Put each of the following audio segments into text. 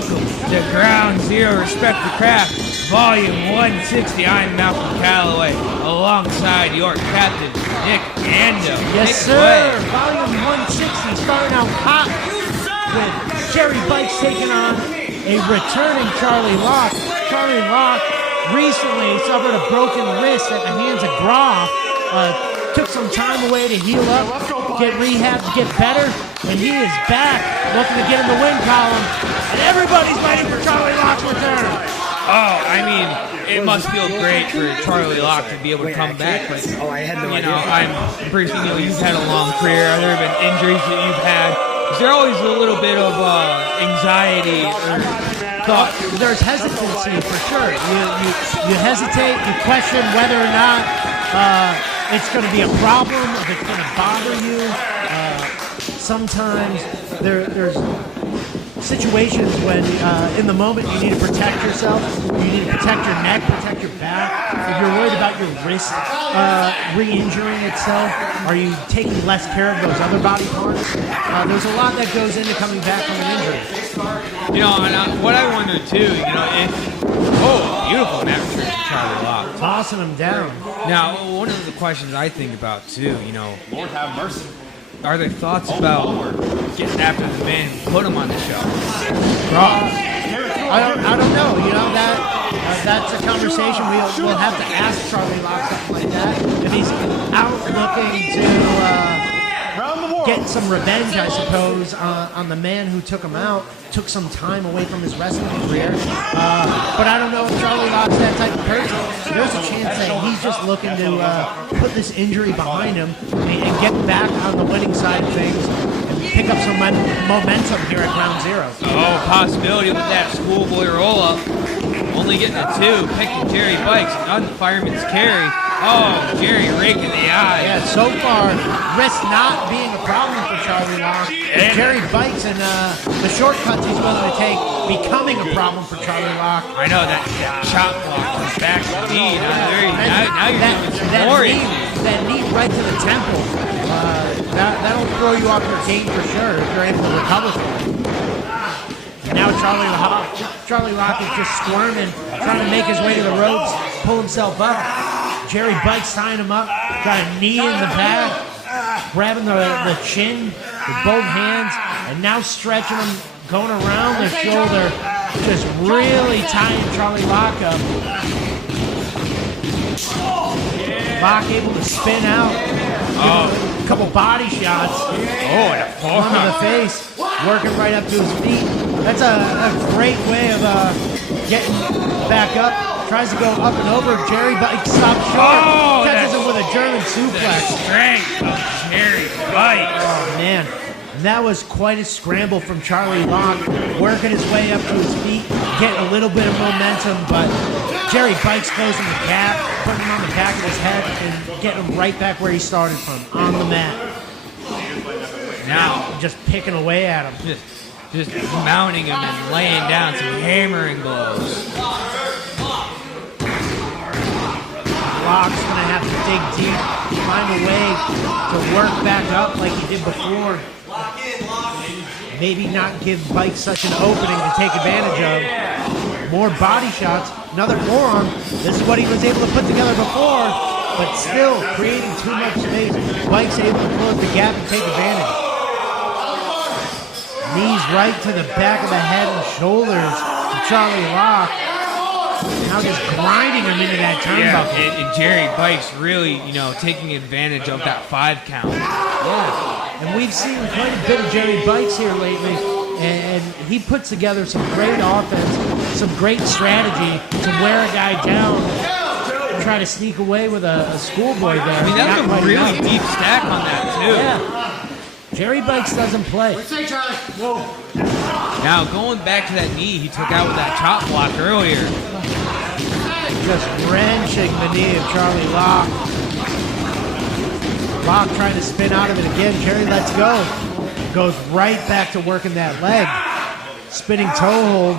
welcome to Ground Zero Respect the Craft, Volume 160. I'm Malcolm Calloway, alongside your captain, Nick Ando. Yes, sir. Volume 160, starting out hot with Jerry Bykes taking on a returning Charlie Locke. Charlie Locke recently suffered a broken wrist at the hands of Groff. Took some time away to heal up, get rehab, get better, and he is back looking to get in the win column. And everybody's waiting for Charlie Locke's return. Oh, I mean, it must feel great for Charlie Locke to be able to come back, but I had no idea. I'm pretty sure you've had a long career. There have been injuries that you've had. Is there always a little bit of anxiety or thought? There's hesitancy for sure. You hesitate, you question whether or not it's going to be a problem, if it's going to bother you. Sometimes there's situations when in the moment you need to protect yourself, you need to protect your neck, protect your back. If you're worried about your wrist re-injuring itself, are you taking less care of those other body parts? There's a lot that goes into coming back from an injury. And what I wonder too, beautiful match for Charlie Locke. Tossing him down. Now, one of the questions I think about too, Lord have mercy. are there thoughts about getting after the man who put him on the show? I don't know. That's a conversation we'll have to ask Charlie Locke something like that. If he's out looking to get some revenge, I suppose, on the man who took him out, took some time away from his wrestling career. But I don't know if Charlie Locke's that type of person. There's a chance that he's just looking to put this injury behind him and get back on the winning side of things and pick up some momentum here at Ground Zero. Oh, possibility with that schoolboy roll-up. Only getting a 2, picking Jerry Bykes, on the fireman's carry. Oh, Jerry raking the eye. Yeah, so far, wrist not being a problem for Charlie Locke. And Jerry Bykes and the shortcuts he's willing to take becoming a problem for Charlie Locke. I know that chop block comes back to me. Now you're doing some more. That knee right to the temple, that'll throw you off your game for sure if you're able to recover from it. And now Charlie Locke is just squirming, trying to make his way to the ropes, pull himself up. Jerry Bykes tying him up, got a knee in the back, grabbing the chin with both hands, and now stretching him, going around the shoulder, just really tying Charlie Locke up. Locke able to spin out, a couple body shots. And a One to the face, working right up to his feet. That's a great way of getting back up. Tries to go up and over. Jerry Bykes stops short. Catches him with a German suplex. The strength of Jerry Bykes. Oh, man. That was quite a scramble from Charlie Locke, working his way up to his feet, getting a little bit of momentum, but Jerry Bykes closing the gap, putting him on the back of his head, and getting him right back where he started from, on the mat. Now, just picking away at him. Just mounting him and laying down some hammering blows. Locke's going to have to dig deep, find a way to work back up like he did before. Maybe not give Bykes such an opening to take advantage of. More body shots, another forearm. This is what he was able to put together before, but still creating too much space. Bykes able to close the gap and take advantage. Knees right to the back of the head and shoulders of Charlie Locke. Now just grinding him into that turnbuckle. And Jerry Bykes really, taking advantage of that 5 count. Yeah, and we've seen quite a bit of Jerry Bykes here lately, and he puts together some great offense, some great strategy to wear a guy down and try to sneak away with a schoolboy there. I mean, that's a really deep stack on that, too. Yeah. Jerry Bykes doesn't play. Whoa. Now, going back to that knee he took out with that chop block earlier. Just wrenching the knee of Charlie Locke. Locke trying to spin out of it again. Jerry lets go. Goes right back to working that leg. Spinning toe hold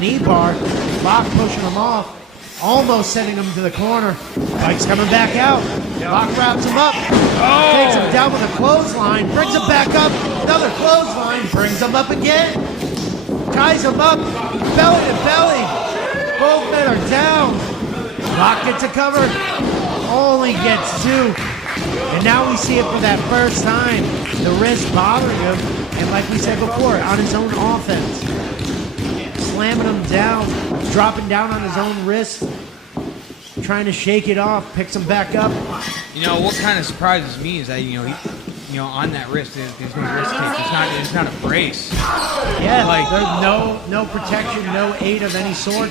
/ knee bar. Locke pushing him off. Almost sending him to the corner. Bykes coming back out. Locke wraps him up. Takes him down with a clothesline. Brings him back up. Another clothesline. Brings him up again. ties him up, belly to belly. Both men are down. Locke gets a cover, only gets 2. And now we see it for that first time. The wrist bothering him, and like we said before, on his own offense. Slamming him down, dropping down on his own wrist, trying to shake it off, picks him back up. You know, what kind of surprises me is that, on that wrist, there's no wrist kick. It's not a brace. Yeah, like there's no protection, no aid of any sort.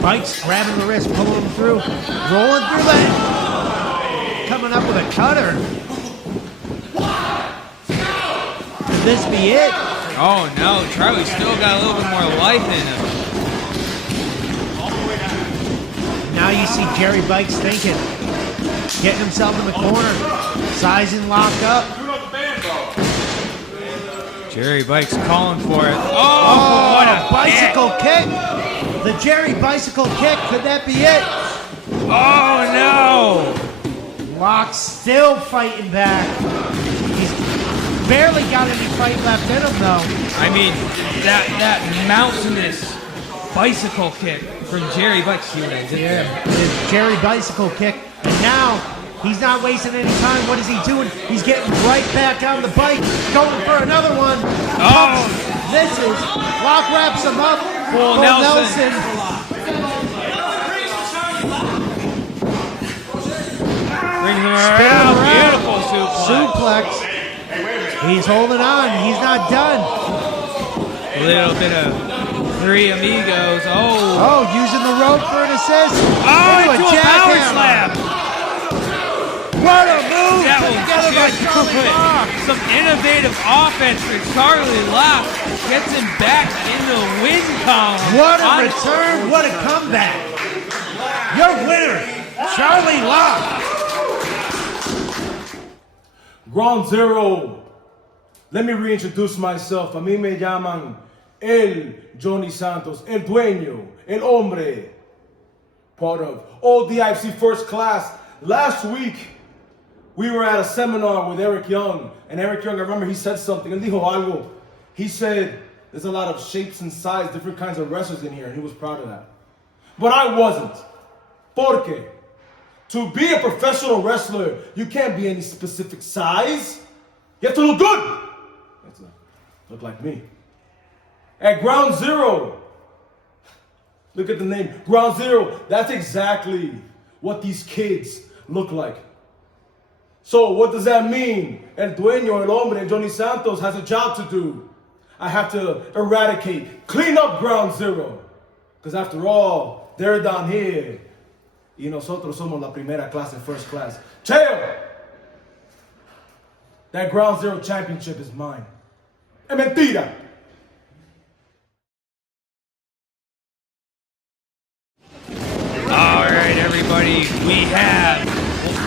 Bykes grabbing the wrist, pulling him through, rolling through that, coming up with a cutter. Could this be it? Oh no, Charlie still got a little bit more life in him. Now you see Jerry Bykes thinking, getting himself in the corner, sizing Locke up. Jerry Bykes calling for it. Oh, what a bicycle kick! The Jerry bicycle kick, could that be it? Oh no! Locke still fighting back. He's barely got any fight left in him though. I mean, that mountainous bicycle kick from Jerry Bykes. See what I did there? The Jerry bicycle kick, and now he's not wasting any time. What is he doing? He's getting right back on the bike, going for another one. Oh! Misses. Locke wraps him up. Full Nelson. Brings him around. Beautiful suplex. He's holding on. He's not done. A little bit of Three Amigos. Oh, using the rope for an assist. Oh, into a power slam. What a move! That Put together by Charlie Locke. Some innovative offense for Charlie Locke. Gets him back in the win column. What a return! What a comeback! Your winner, Charlie Locke. Ground Zero. Let me reintroduce myself. A mí me llaman el Jhonny Santos, el dueño, el hombre. Part of ODIFC First Class. Last week, we were at a seminar with Eric Young. And Eric Young, I remember he said something. Él dijo algo. He said, there's a lot of shapes and sizes, different kinds of wrestlers in here. And he was proud of that. But I wasn't. Porque to be a professional wrestler, you can't be any specific size. You have to look good. You have to look like me. At Ground Zero, look at the name, Ground Zero. That's exactly what these kids look like. So what does that mean? El dueño, el hombre, Jhonny Santos has a job to do. I have to eradicate, clean up Ground Zero. Because after all, they're down here. Y nosotros somos la primera clase, first class. Chael! That Ground Zero championship is mine. Es mentira. All right, everybody, we have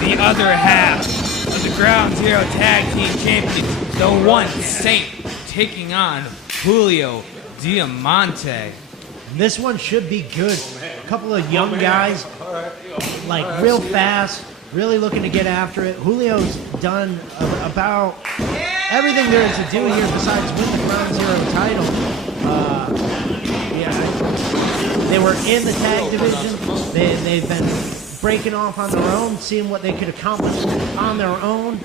the other half of the Ground Zero Tag Team Champions, the one Saint, taking on Julio Diamante. This one should be good. A couple of young guys, like real fast, really looking to get after it. Julio's done about everything there is to do here besides win the Ground Zero title. They were in the tag division. They've been breaking off on their own, seeing what they could accomplish on their own.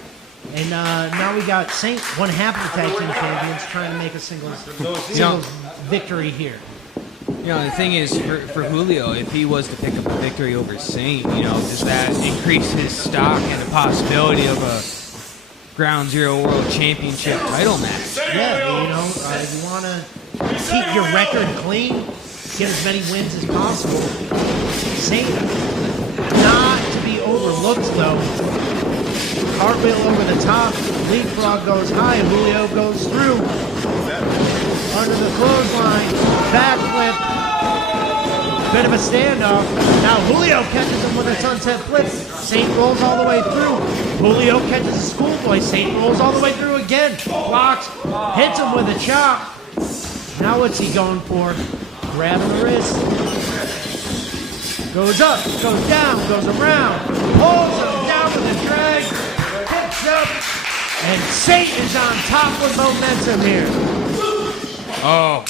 And now we got Saint, one half of the tag team champions, trying to make a singles victory here. You know, the thing is, for Julio, if he was to pick up a victory over Saint, does that increase his stock and the possibility of a Ground Zero World Championship title match? Yeah, you want to keep your record clean, get as many wins as possible. Saint, not to be overlooked though. Cartwheel over the top, leapfrog goes high, Julio goes through. Under the clothesline, backflip. Bit of a standoff. Now Julio catches him with a sunset flip. Saint rolls all the way through. Julio catches a schoolboy. Saint rolls all the way through again. Blocks, hits him with a chop. Now what's he going for? Grabbing the wrist. Goes up, goes down, goes around. Pulls him down with a drag. Picks up. And Saint is on top with momentum here. Oh,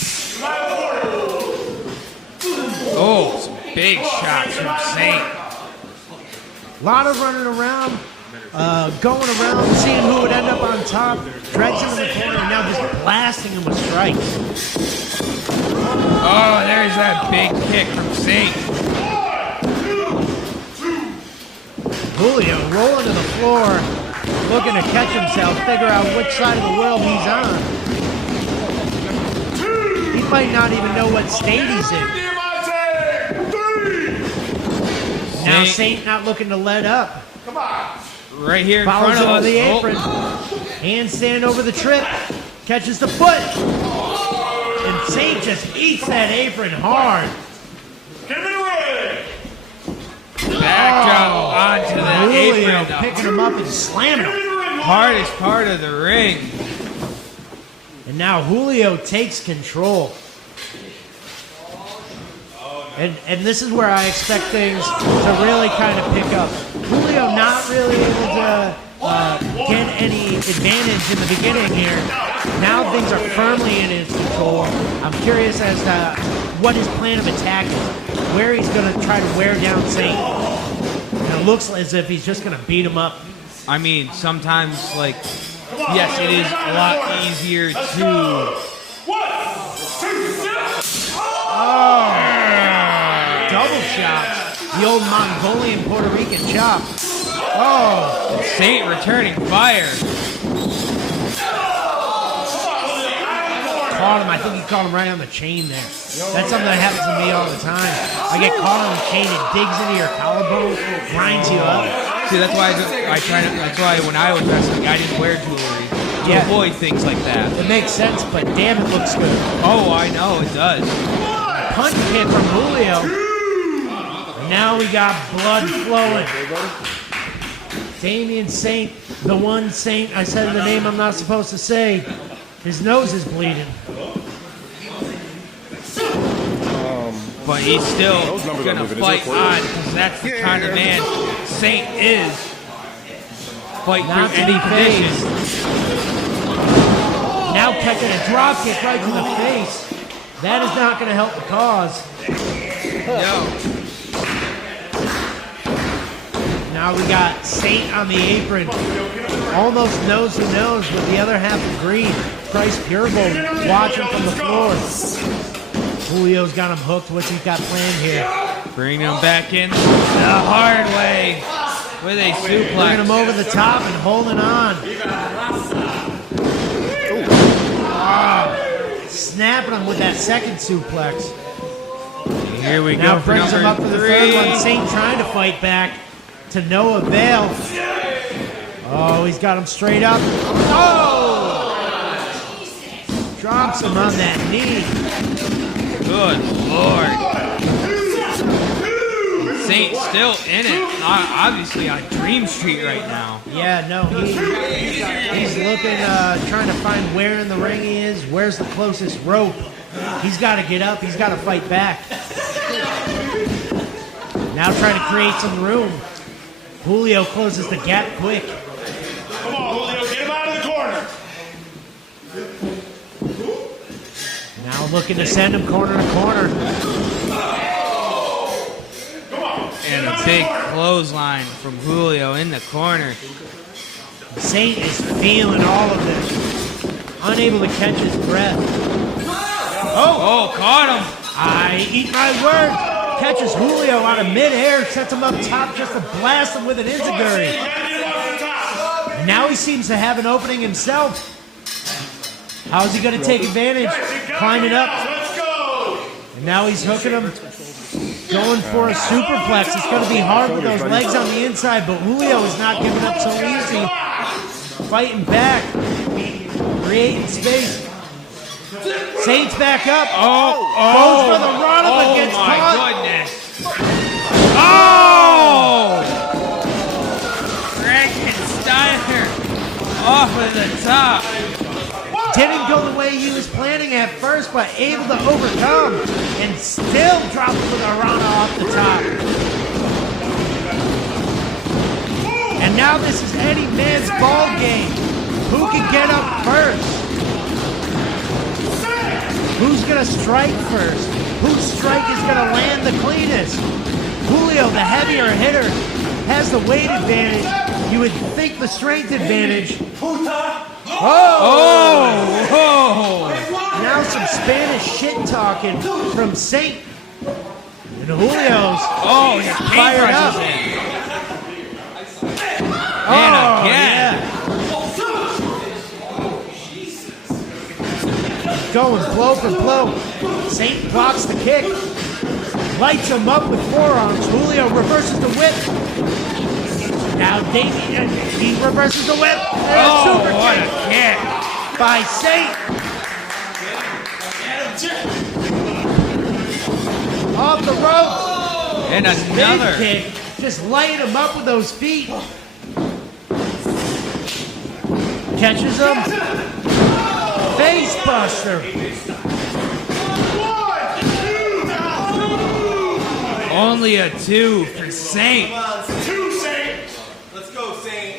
Oh, some big shots from Saint. A lot of running around, going around, seeing who would end up on top. Drags him in the corner, and now just blasting him with strikes. Oh, there's that big kick from Saint. Julio rolling to the floor, looking to catch himself, figure out which side of the world he's on. He might not even know what state he's in. Now Saint not looking to let up. Right here in Follows front of over us. the apron. Oh. Handstand over the trip. Catches the foot. And Saint just eats that apron hard. Backdrop onto the Julio apron. picking him up and slamming him. Hardest part of the ring. And now Julio takes control. And this is where I expect things to really kind of pick up. Julio not really able to get any advantage in the beginning here. Now things are firmly in his control. I'm curious as to what his plan of attack is, where he's going to try to wear down Saint. And it looks as if he's just going to beat him up. I mean, sometimes, like, yes, it is a lot easier to... Double chop. The old Mongolian Puerto Rican chop. Oh. Saint returning fire. Caught him. I think he caught him right on the chain there. That's something that happens to me all the time. I get caught on the chain. It digs into your collarbone, grinds you up. See, that's why that's why when I was wrestling, I didn't wear jewelry to avoid things like that. It makes sense, but damn, it looks good. Oh, I know, it does. Punch kick from Julio. And now we got blood flowing. Damian Saint, the one Saint, I said the name I'm not supposed to say. His nose is bleeding. But he's still gonna fight on because that's the kind of man Saint is. Fight Not through to any be condition. phased. Now catching a drop kick right to the face. That is not going to help the cause. No. Now we got Saint on the apron. Almost nose to nose with the other half of green. Price Puregold watching from the floor. Julio's got him hooked. What's he got planned here? Bringing him back in the hard way with a suplex. Bringing him over the top and holding on. Snapping him with that second suplex. Here we Now go for brings him up number for the third 3. one. Saint trying to fight back to no avail. Oh, he's got him straight up. Oh! Drops him on that knee. Good Lord. Saint still in it. Obviously on Dream Street right now. Yeah, no, he's looking, trying to find where in the ring he is, where's the closest rope. He's got to get up, he's got to fight back. Now trying to create some room. Julio closes the gap quick. Come on, Julio, get him out of the corner. Now looking to send him corner to corner. And a big clothesline from Julio in the corner. Saint is feeling all of this. Unable to catch his breath. Oh, caught him. I eat my words. Catches Julio out of midair, sets him up top just to blast him with an enziguri. And now he seems to have an opening himself. How is he going to take advantage? Climbing up. And now he's hooking him. Going for a superplex. It's going to be hard with those legs on the inside, but Julio is not giving up so easy. Fighting back. Creating space. Saint's back up. Goes for the run up and gets caught. Goodness. Oh! Frankensteiner off of the top. Didn't go the way he was planning at first, but able to overcome and still drops with a rana off the top. And now this is any man's ball game. Who can get up first? Who's gonna strike first? whose strike is going to land the cleanest. Julio, the heavier hitter, has the weight advantage. You would think the strength advantage. Oh! Now some Spanish shit talking from Saint. And Julio's He's fired up. And again. Going blow for blow. Saint blocks the kick. Lights him up with forearms. Julio reverses the whip. Now Damien, he reverses the whip. And a super what kick a kick. by Saint. Off the rope. And another. Mid kick. Just lighting him up with those feet. Catches him. Face buster. Only a 2 for Saint. 2 Saint. Let's go, Saint.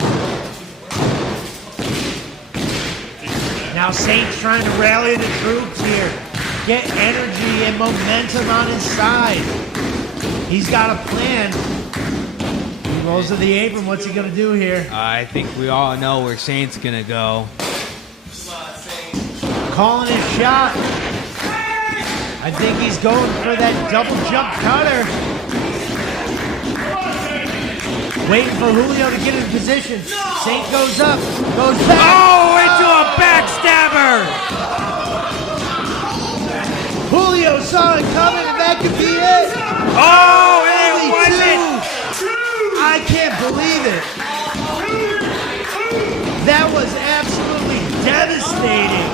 Now Saint's trying to rally the troops here. Get energy and momentum on his side. He's got a plan. He rolls to the apron. What's he going to do here? I think we all know where Saint's gonna go. Calling his shot. I think he's going for that double jump cutter. Waiting for Julio to get in position. Saint goes up, goes back. Oh, into a backstabber! Julio saw it coming, and that could be it. Oh, it Only wasn't! I can't believe it. That was absolutely devastating.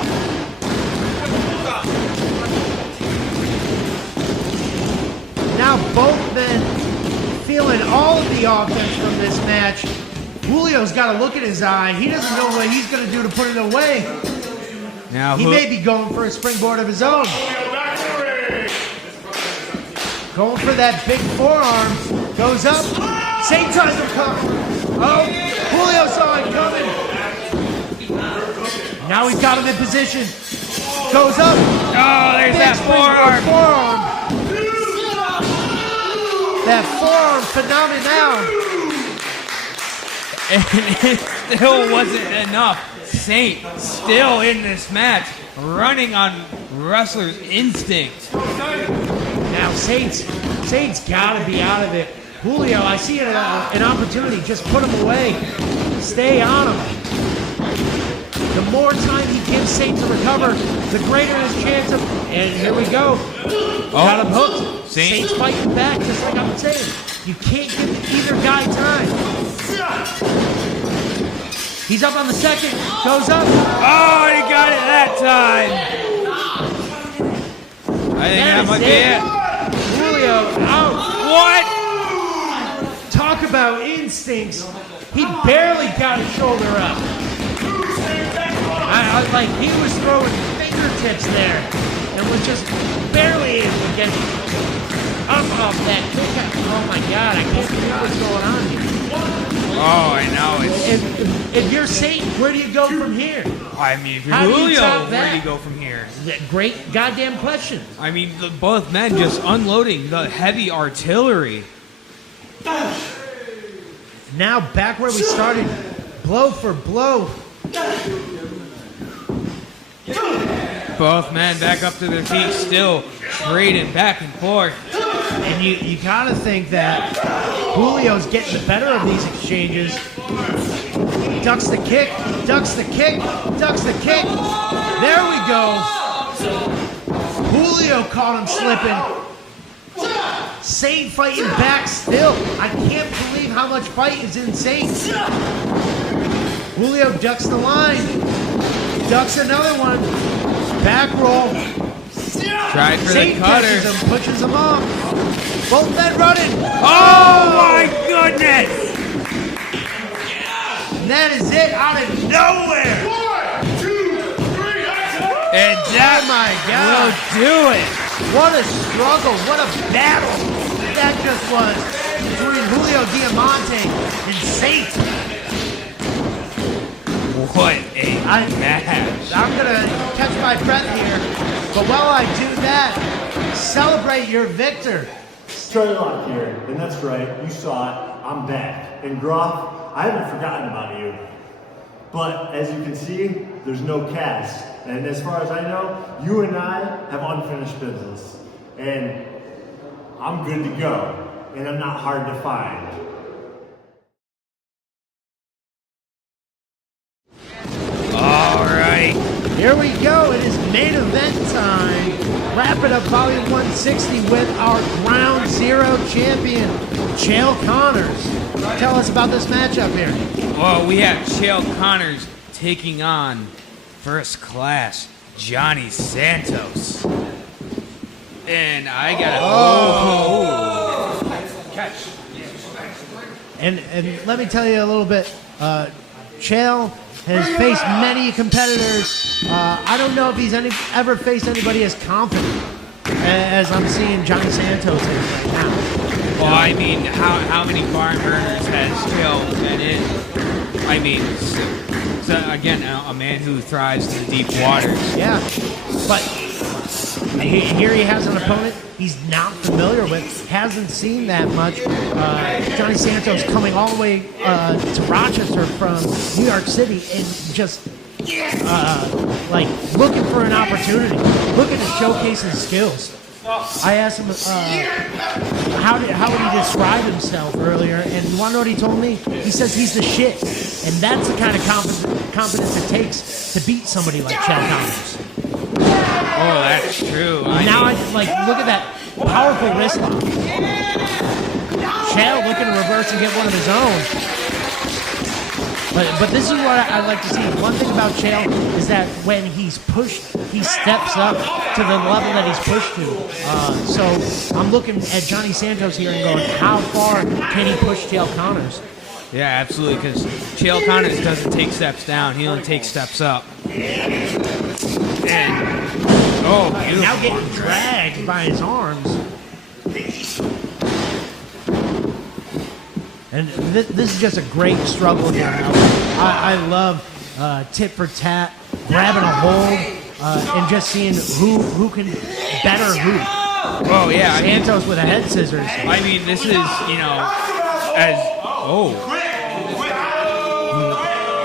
Now both men feeling all of the offense from this match. Julio's got to look at his eye. He doesn't know what he's going to do to put it away. Now, He may be going for a springboard of his own. Going for that big forearm. Goes up. Saint tries to come. Oh, Julio saw it coming. Now he's got him in position. Goes up. Oh, there's that Springboard forearm. That forearm phenomenon. And it still wasn't enough. Saint still in this match, running on wrestler's instinct. Now Saint's got to be out of it. Julio, I see an opportunity. Just put him away. Stay on him. The more time he gives Saint to recover, the greater his chance of. And here we go. Got him hooked. Saint's fighting back, just like I'm saying. You can't give either guy time. He's up on the second. Goes up. Oh, he got it that time. I think that might be it. Julio out. What? Talk about instincts. He barely got his shoulder up. Like he was throwing fingertips there and was just barely able to get up off that kick. Oh my God, I can't believe what's going on here. Oh, I know. If you're Saint, where do you go from here? I mean, if you're How do you Julio, top where that? do you go from here? Great goddamn question. I mean, both men just unloading the heavy artillery. Now back where we started, blow for blow. Both men back up to their feet, still trading back and forth. And you gotta think that Julio's getting the better of these exchanges. Ducks the kick, ducks the kick, ducks the kick. There we go. Julio caught him slipping. Saint fighting back still. I can't believe how much fight is in Saint. Julio ducks the line. Ducks another one. Back roll. Tried for Saint the cutter. catches him, pushes him off. Both men running. Oh my goodness! And that is it out of nowhere. 1, 2, 3, action! And that Oh my will God. do it. What a struggle. What a battle that just was between Julio Diamante and Saint. What a match. I'm going to catch my breath here. But while I do that, celebrate your victor. Charlie Locke here, and that's right, you saw it, I'm back. And Groff, I haven't forgotten about you. But as you can see, there's no cast. And as far as I know, you and I have unfinished business. And I'm good to go. And I'm not hard to find. All right. Here we go. It is main event time. Wrapping up Volume 160 with our Ground Zero champion, Chael Connors. Tell us about this matchup here. Well, we have Chael Connors taking on first class Jhonny Santos. And I got catch. And let me tell you a little bit. Chael has faced many competitors. I don't know if he's ever faced anybody as confident as I'm seeing Jhonny Santos is right now. Well, I mean, how many barn burners has Chael been in? I mean, so again, a man who thrives in the deep waters. Yeah, but here he has an opponent he's not familiar with, hasn't seen that much. Jhonny Santos coming all the way to Rochester from New York City and just like looking for an opportunity, looking to showcase his skills. I asked him how would he describe himself earlier, and you want to know what he told me? He says he's the shit, and that's the kind of confidence it takes to beat somebody like Chael Connors. Oh, that's true. Now look at that powerful wrist lock. Chael looking to reverse and get one of his own. But this is what I like to see. One thing about Chael is that when he's pushed, he steps up to the level that he's pushed to. So I'm looking at Jhonny Santos here and going, how far can he push Chael Connors? Yeah, absolutely, because Chael Connors doesn't take steps down. He only takes steps up. And, oh, beautiful. Now getting dragged by his arms. And this is just a great struggle here. I love tit for tat, grabbing a hold, and just seeing who can better who. Oh, yeah. Santos with a head scissors. I mean, this is,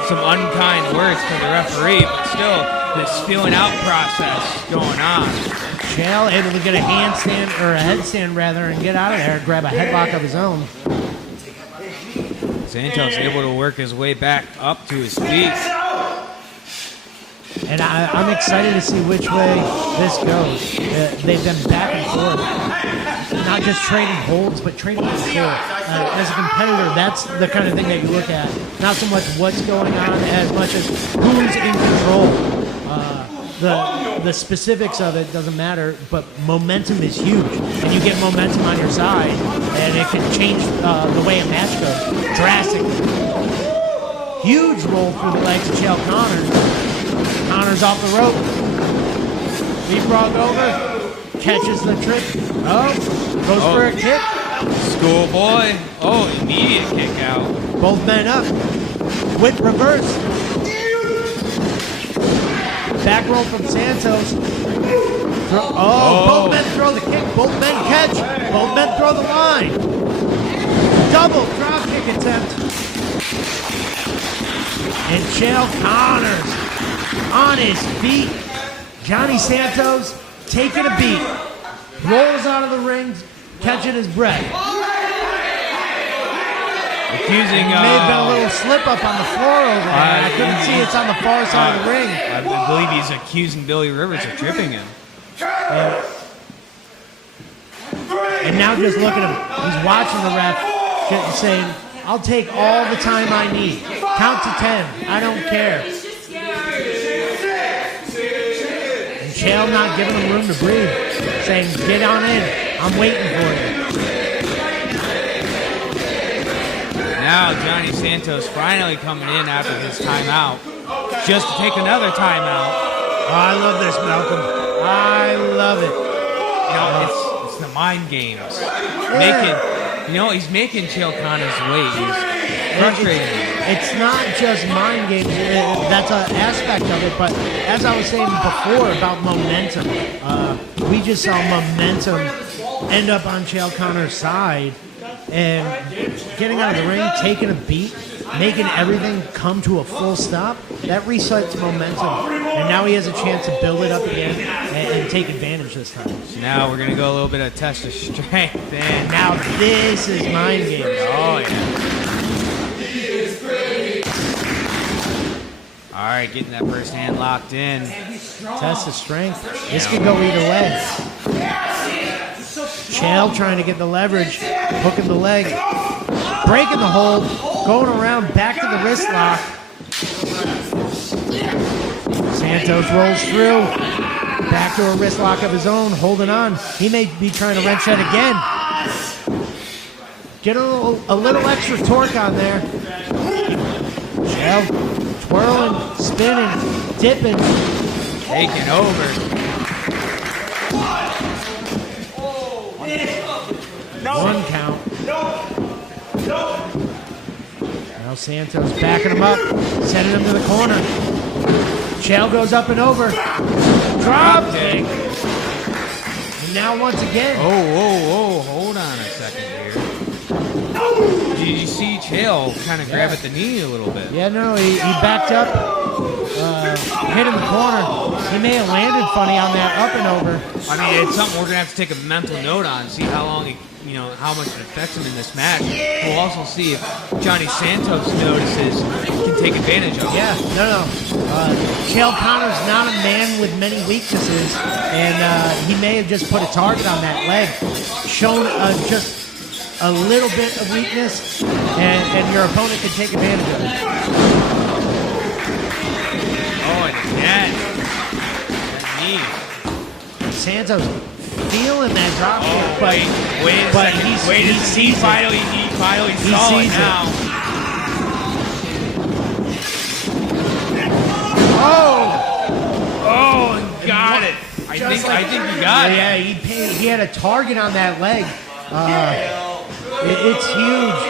some unkind words for the referee, but still, this feeling out process going on. Chael able to get a handstand, or a headstand rather, and get out of there and grab a headlock of his own. Santos able to work his way back up to his feet. And I'm excited to see which way this goes. They've been back and forth. Not just trading holds, but trading control. As a competitor, that's the kind of thing that you look at. Not so much what's going on as much as who's in control. The specifics of it doesn't matter, but momentum is huge. And you get momentum on your side, and it can change the way a match goes drastically. Huge roll through the legs of Chael Connors. Connors off the rope. Leapfrog over. Catches the trick. Oh, goes for a kick. Schoolboy. Oh, immediate kick out. Both men up. With reverse. Back roll from Santos. Both men throw the kick. Both men catch. Both men throw the line. Double drop kick attempt. And Chael Connors on his feet. Jhonny Santos taking a beat. Rolls out of the ring, catching his breath. Accusing may have been a little slip up on the floor over there. I couldn't see it's on the far side of the ring. I believe he's accusing Billy Rivers of tripping him. And now just look at him. He's watching the ref saying, I'll take all the time I need. Count to 10. I don't care. And Chael not giving him room to breathe. Saying, get on in. I'm waiting for you. Now Jhonny Santos finally coming in after his timeout, just to take another timeout. Oh, I love this, Malcolm. I love it. It's the mind games. Yeah. He's making Chael Connors wait. frustrating. It's not just mind games. That's an aspect of it. But as I was saying before about momentum, we just saw momentum end up on Chael Connor's side and getting out of the ring, taking a beat, making everything come to a full stop. That resets momentum. And now he has a chance to build it up again and take advantage this time. So now we're going to go a little bit of test of strength. And Now this is mind games. oh, yeah. All right, getting that first hand locked in. Test of strength. This could go either way. Chael trying to get the leverage, hooking the leg, breaking the hold, going around back to the wrist lock. Santos rolls through, back to a wrist lock of his own, holding on. He may be trying to wrench that again. Get a little extra torque on there. Chael twirling, spinning, dipping. Taking over. One count. Now Santos backing him up, sending him to the corner. Chael goes up and over. Drop kick. And now once again. Oh, hold on a second here. Did you see Chael kind of grab at the knee a little bit? Yeah, no, he backed up, hit in the corner. He may have landed funny on that up and over. I mean, it's something we're going to have to take a mental note on, see how long it, how much it affects him in this match. We'll also see if Jhonny Santos notices, can take advantage of it. Yeah, no. Chael Connor's not a man with many weaknesses, and he may have just put a target on that leg, shown just a little bit of weakness, and your opponent can take advantage of it. Oh, and again, that knee. Santos feeling that drop kick, but he finally saw it now. Oh, and got it. I think he got it. Yeah, he had a target on that leg. It's huge.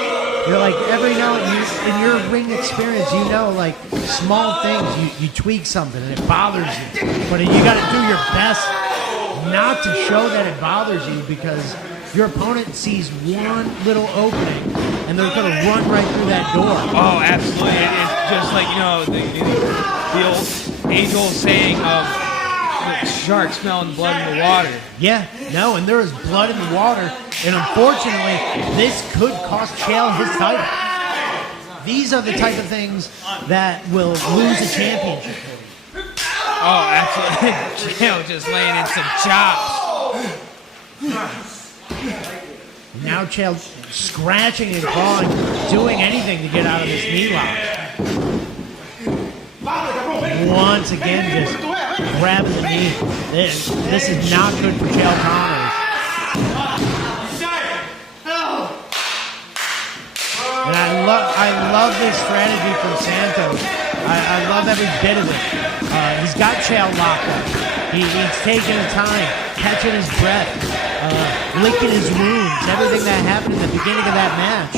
You're like, every now and then, in your ring experience, like small things, you tweak something and it bothers you. But you got to do your best not to show that it bothers you, because your opponent sees one little opening and they're going to run right through that door. Oh, absolutely. It's just like, the old age-old saying of sharks smelling blood in the water. Yeah, no, and there is blood in the water, and unfortunately, this could cost Chael his title. These are the type of things that will lose a championship. Oh, absolutely. Chael just laying in some chops. Now Chael scratching and clawing, doing anything to get out of this knee lock. Once again, just grabbing the knee. This is not good for Chael Connors. And I love this strategy from Santos. I love every bit of it. He's got Chael locked up. He's taking his time, catching his breath, licking his wounds, everything that happened in the beginning of that match.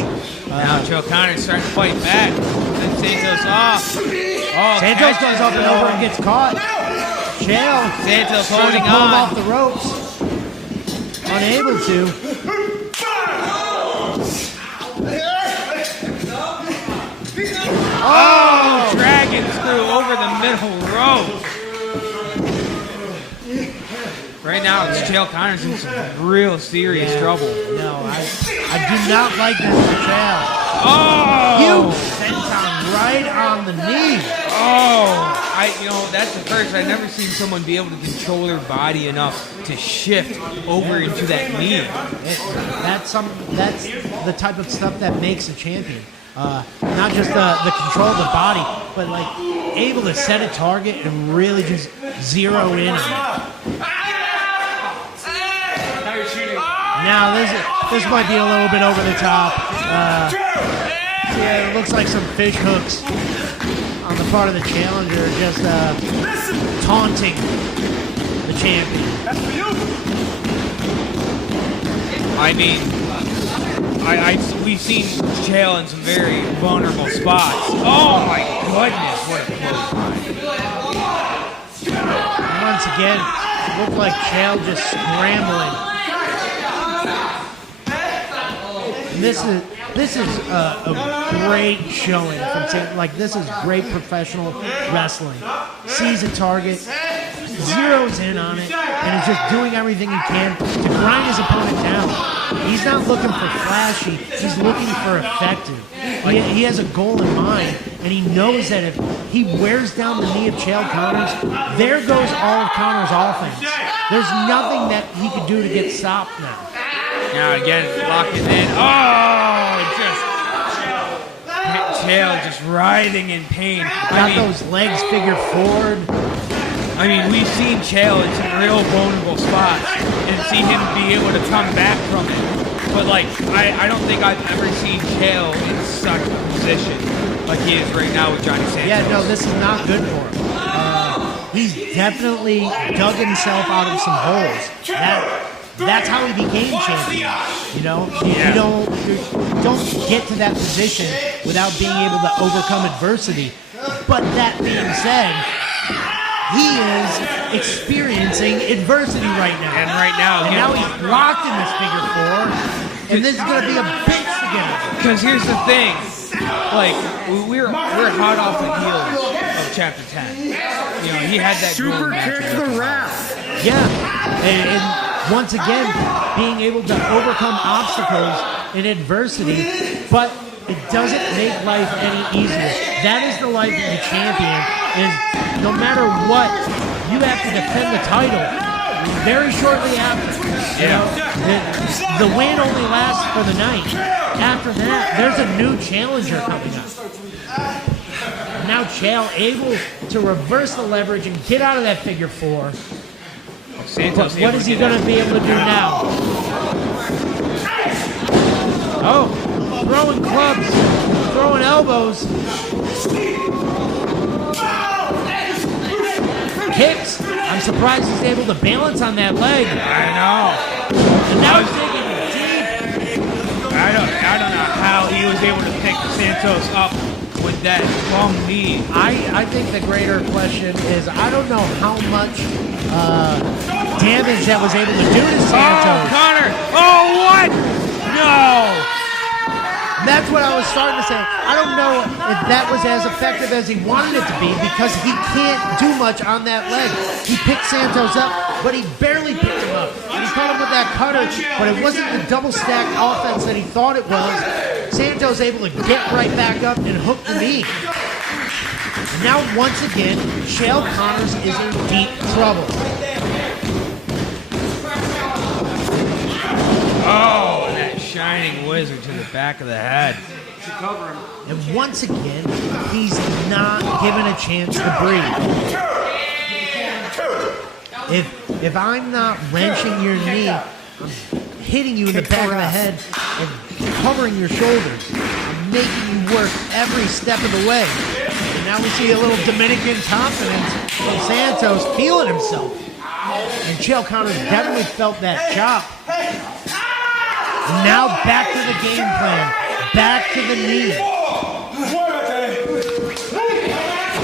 Now Chael Connor's starting to fight back. Then Santos off. Oh, Santos goes up and over and gets caught. Chael Santos trying to holding pull him on. off the ropes. Unable to. Oh, dragon screw over the middle rope. Right now, it's Chael Connor's in some real serious trouble. No, I do not like this for Chael. Oh! You senton right on the knee. Oh! That's the first. I've never seen someone be able to control their body enough to shift over into that knee. That's the type of stuff that makes a champion. Not just the control of the body, but like able to set a target and really just zero in on it. Now this might be a little bit over the top. Yeah, it looks like some fish hooks on the part of the challenger, just taunting the champion. I mean, we've seen Chael in some very vulnerable spots. Oh my goodness, what a close. Once again, it looked like Chael just scrambling. And this is a great showing from Santos. Like, this is great professional wrestling. Sees a target, zeroes in on it, and is just doing everything he can to grind his opponent down. He's not looking for flashy, he's looking for effective. He has a goal in mind, and he knows that if he wears down the knee of Chael Connors, there goes all of Connors' offense. There's nothing that he could do to get stopped now. Now again, locking in. Oh, Chael just writhing in pain. Got those legs figure forward. I mean, we've seen Chael in some real vulnerable spots and see him be able to come back from it. But like, I don't think I've ever seen Chael in such a position like he is right now with Jhonny Santos. Yeah, no, this is not good for him. He's definitely dug himself out of some holes. That's how he became champion. You know, you don't get to that position without being able to overcome adversity. But that being said, he is experiencing adversity right now. And right now, and now he's locked in this figure four, and this is going to be a bitch together. Because here's the thing, like we're hot off the heels of Chapter 10. You know, he had that Super kick the ref. Yeah, and once again, being able to overcome obstacles in adversity, but it doesn't make life any easier. That is the life of the champion, is no matter what, you have to defend the title very shortly after. You know, the win only lasts for the night. After that, there's a new challenger coming up. Now Chael able to reverse the leverage and get out of that figure four. Santos, what is he going to be able to do now? Oh, throwing clubs, throwing elbows. Kicks. I'm surprised he's able to balance on that leg. I know. And now he's digging deep. I don't know how he was able to pick Santos up with that long knee. I think the greater question is, I don't know how much damage that was able to do to Santos. Oh, Connor! Oh, what? No! That's what I was starting to say. I don't know if that was as effective as he wanted it to be, because he can't do much on that leg. He picked Santos up, but he barely picked him up. He caught him with that cutter, but it wasn't the double stack offense that he thought it was. Santos able to get right back up and hook the knee. And now, once again, Chael Connors is in deep trouble. Oh, and that shining wizard to the back of the head. And once again, he's not given a chance to breathe. If I'm not wrenching your knee, I'm hitting you in the back of the head and covering your shoulders. I'm making you work every step of the way. And now we see a little Dominican confidence from Santos feeling himself. And Chael Connors definitely felt that chop. And now back to the game plan. Back to the knee.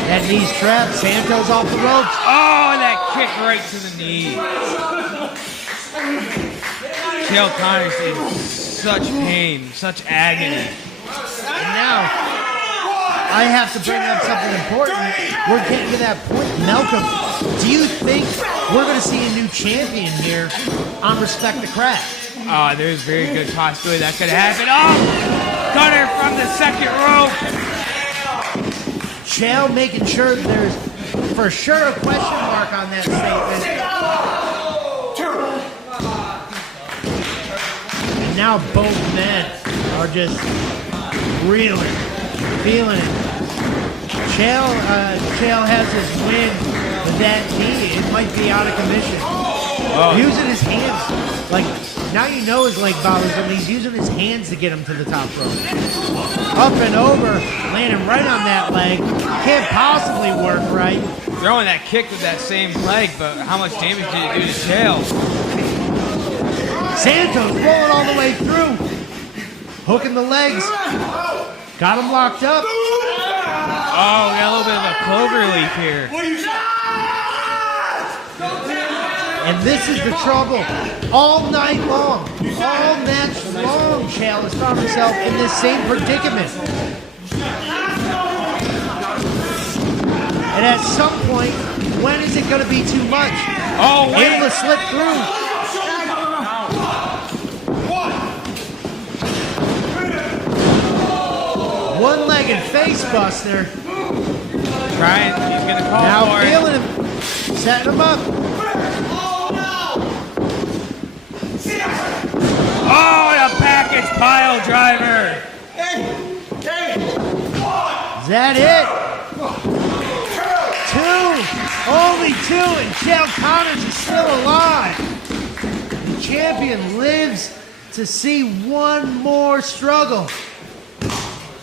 That knee's trapped. Santos off the ropes. Oh, and that kick right to the knee. Chael Connors in such pain, such agony. And now, I have to bring up something important. We're getting to that point. Malcolm, do you think we're going to see a new champion here on Respect the Craft? There's very good possibility that could happen. Oh, Connor from the second rope. Chael making sure there's for sure a question mark on that statement. And now both men are just reeling, feeling it. Chael has his win with that knee. It might be out of commission. Using his hands. Like, now you know his leg bothers him. He's using his hands to get him to the top rope. Up and over, landing right on that leg. Can't possibly work right. Throwing that kick with that same leg, but how much damage did it do to Chael? Santos rolling all the way through. hooking the legs. Got him locked up. Oh, we got a little bit of a clover leaf here. And this is the trouble. All night long, all match long, Chael has found himself in this same predicament. And at some point, when is it going to be too much? Oh, wait. Able to slip through. One-legged face buster. Trying, he's going to call Now for it. feeling him. Setting him up. Oh, and a package pile driver. Is that it? Two. Only two, and Chael Connors is still alive. The champion lives to see one more struggle.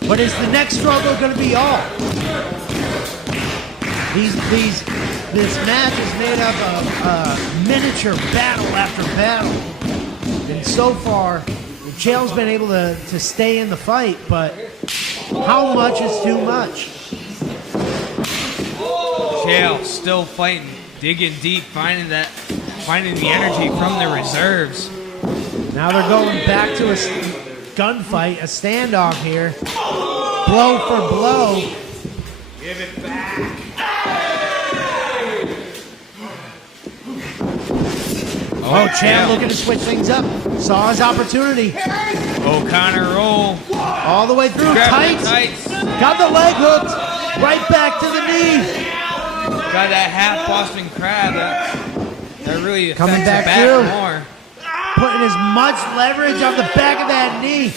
But is the next struggle going to be all? This match is made up of miniature battle after battle. And so far, Chael's been able to stay in the fight, but how much is too much? Chael still fighting, digging deep, finding the energy from the reserves. Now they're going back to a gunfight, a standoff here. Blow for blow. Give it back. Oh, Chael looking to switch things up. Saw his opportunity. O'Connor roll. All the way through. Grab the Tights. Got the leg hooked. Right back to the knee. Got that half Boston crab. That really affects Coming back the back through. more. Putting as much leverage on the back of that knee.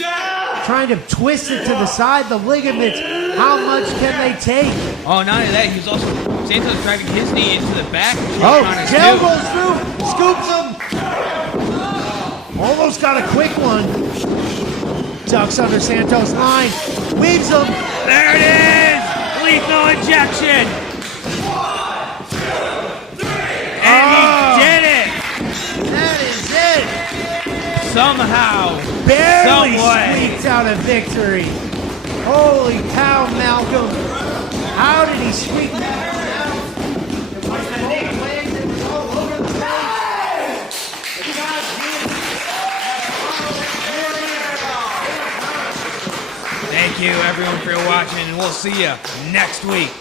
Trying to twist it to the side. The ligaments. How much can they take? Oh, not only that, he was also Santos driving his knee into the back. Oh, O'Connor's Chael too. goes through. Scoops him. Almost got a quick one. Ducks under Santos' line. Weaves him. There it is! Lethal injection! And he did it! That is it. Somehow. Barely Someway. squeaked out a victory. Holy cow, Malcolm. How did he squeak that one out? It was both legs. It was all over the place. Thank you, everyone, for watching, and we'll see you next week.